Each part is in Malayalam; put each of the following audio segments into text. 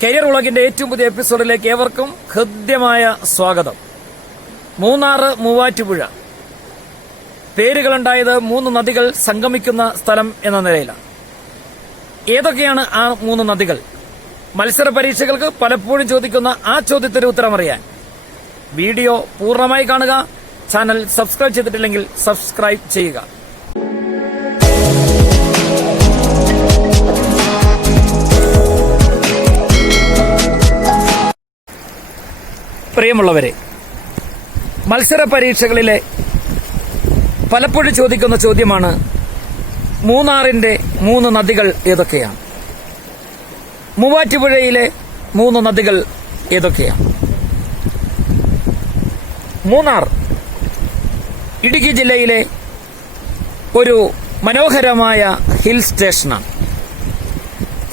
കരിയർ വ്ളോഗിന്റെ ഏറ്റവും പുതിയ എപ്പിസോഡിലേക്ക് ഏവർക്കും ഹൃദ്യമായ സ്വാഗതം. മൂന്നാർ മൂവാറ്റുപുഴ പേരുകളുണ്ടായത് 3 നദികൾ സംഗമിക്കുന്ന സ്ഥലം എന്ന നിലയിലാണ്. ഏതൊക്കെയാണ് ആ 3 നദികൾ? മത്സര പരീക്ഷകൾക്ക് പലപ്പോഴും ചോദിക്കുന്ന ആ ചോദ്യത്തിന് ഉത്തരമറിയാൻ വീഡിയോ പൂർണ്ണമായി കാണുക. ചാനൽ സബ്സ്ക്രൈബ് ചെയ്തിട്ടില്ലെങ്കിൽ സബ്സ്ക്രൈബ് ചെയ്യുക. പ്രിയമുള്ളവരെ, മത്സര പരീക്ഷകളിലെ പലപ്പോഴും ചോദിക്കുന്ന ചോദ്യമാണ് മൂന്നാറിന്റെ 3 നദികൾ ഏതൊക്കെയാണ്? മൂവാറ്റുപുഴയിലെ 3 നദികൾ ഏതൊക്കെയാണ്? മൂന്നാർ ഇടുക്കി ജില്ലയിലെ ഒരു മനോഹരമായ ഹിൽ സ്റ്റേഷനാണ്.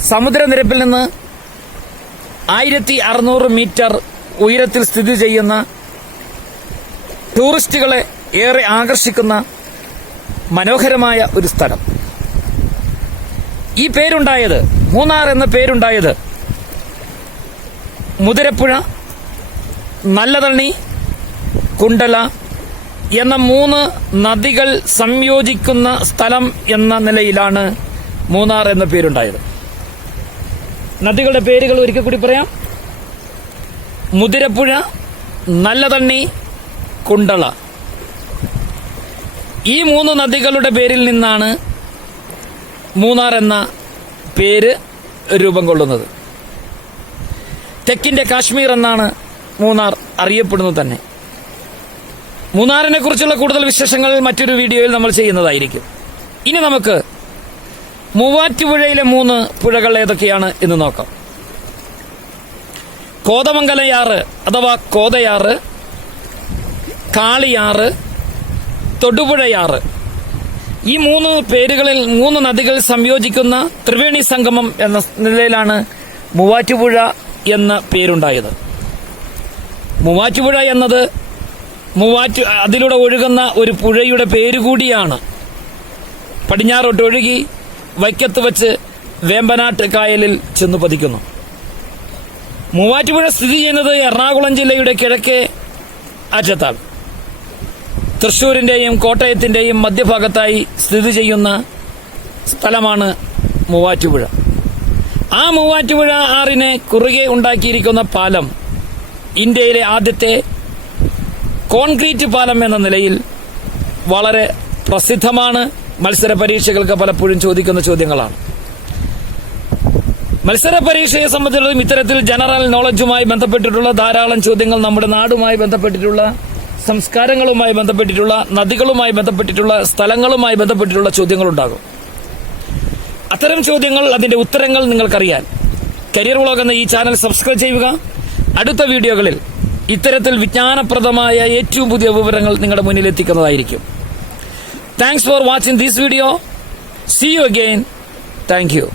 സമുദ്രനിരപ്പിൽ നിന്ന് 1600 മീറ്റർ ഉയരത്തിൽ സ്ഥിതി ചെയ്യുന്ന, ടൂറിസ്റ്റുകളെ ഏറെ ആകർഷിക്കുന്ന മനോഹരമായ ഒരു സ്ഥലം. ഈ പേരുണ്ടായത്, മൂന്നാർ എന്ന പേരുണ്ടായത് മുതിരപ്പുഴ, നല്ലതണ്ണി, കുണ്ടല എന്ന 3 നദികൾ സംയോജിക്കുന്ന സ്ഥലം എന്ന നിലയിലാണ് മൂന്നാർ എന്ന പേരുണ്ടായത്. നദികളുടെ പേരുകൾ ഒരിക്കൽ കൂടി പറയാം: മുതിരപ്പുഴ, നല്ലതണ്ണി, കുണ്ടള. ഈ 3 നദികളുടെ പേരിൽ നിന്നാണ് മൂന്നാർ എന്ന പേര് രൂപം കൊള്ളുന്നത്. തെക്കിന്റെ കാശ്മീർ എന്നാണ് മൂന്നാർ അറിയപ്പെടുന്നത് തന്നെ. മൂന്നാറിനെ കുറിച്ചുള്ള കൂടുതൽ വിശേഷങ്ങൾ മറ്റൊരു വീഡിയോയിൽ നമ്മൾ ചെയ്യുന്നതായിരിക്കും. ഇനി നമുക്ക് മൂവാറ്റുപുഴയിലെ 3 പുഴകൾ ഏതൊക്കെയാണ് എന്ന് നോക്കാം. കോതമംഗലയാറ് അഥവാ കോതയാറ്, കാളിയാറ്, തൊടുപുഴയാറ്. ഈ 3 പേരുകളിൽ 3 നദികൾ സംയോജിക്കുന്ന ത്രിവേണി സംഗമം എന്ന നിലയിലാണ് മൂവാറ്റുപുഴ എന്ന പേരുണ്ടായത്. മൂവാറ്റുപുഴ എന്നത് അതിലൂടെ ഒഴുകുന്ന ഒരു പുഴയുടെ പേരുകൂടിയാണ്. പടിഞ്ഞാറോട്ട് ഒഴുകി വൈക്കത്ത് വച്ച് വേമ്പനാട്ട് കായലിൽ ചെന്നു പതിക്കുന്നു. മൂവാറ്റുപുഴ സ്ഥിതി ചെയ്യുന്നത് എറണാകുളം ജില്ലയുടെ കിഴക്കേ അറ്റത്താണ്. തൃശൂരിന്റെയും കോട്ടയത്തിന്റെയും മധ്യഭാഗത്തായി സ്ഥിതി ചെയ്യുന്ന സ്ഥലമാണ് മൂവാറ്റുപുഴ. ആ മൂവാറ്റുപുഴ ആറിനെ കുറുകെ ഉണ്ടാക്കിയിരിക്കുന്ന പാലം ഇന്ത്യയിലെ ആദ്യത്തെ കോൺക്രീറ്റ് പാലം എന്ന നിലയിൽ വളരെ പ്രസിദ്ധമാണ്. മത്സര പരീക്ഷകൾക്ക് പലപ്പോഴും ചോദിക്കുന്ന ചോദ്യങ്ങളാണ്. മത്സര പരീക്ഷയെ സംബന്ധിച്ചിടത്തോളം ഇത്തരത്തിൽ ജനറൽ നോളജുമായി ബന്ധപ്പെട്ടിട്ടുള്ള ധാരാളം ചോദ്യങ്ങൾ, നമ്മുടെ നാടുമായി ബന്ധപ്പെട്ടിട്ടുള്ള, സംസ്കാരങ്ങളുമായി ബന്ധപ്പെട്ടിട്ടുള്ള, നദികളുമായി ബന്ധപ്പെട്ടിട്ടുള്ള, സ്ഥലങ്ങളുമായി ബന്ധപ്പെട്ടിട്ടുള്ള ചോദ്യങ്ങളുണ്ടാകും. അത്തരം ചോദ്യങ്ങൾ, അതിന്റെ ഉത്തരങ്ങൾ നിങ്ങൾക്കറിയാൻ കരിയർ വ്ളോഗ് എന്ന ഈ ചാനൽ സബ്സ്ക്രൈബ് ചെയ്യുക. അടുത്ത വീഡിയോകളിൽ ഇത്തരത്തിൽ വിജ്ഞാനപ്രദമായ ഏറ്റവും പുതിയ വിവരങ്ങൾ നിങ്ങളുടെ മുന്നിൽ എത്തിക്കുന്നതായിരിക്കും. Thanks for watching this video. See you again. Thank U.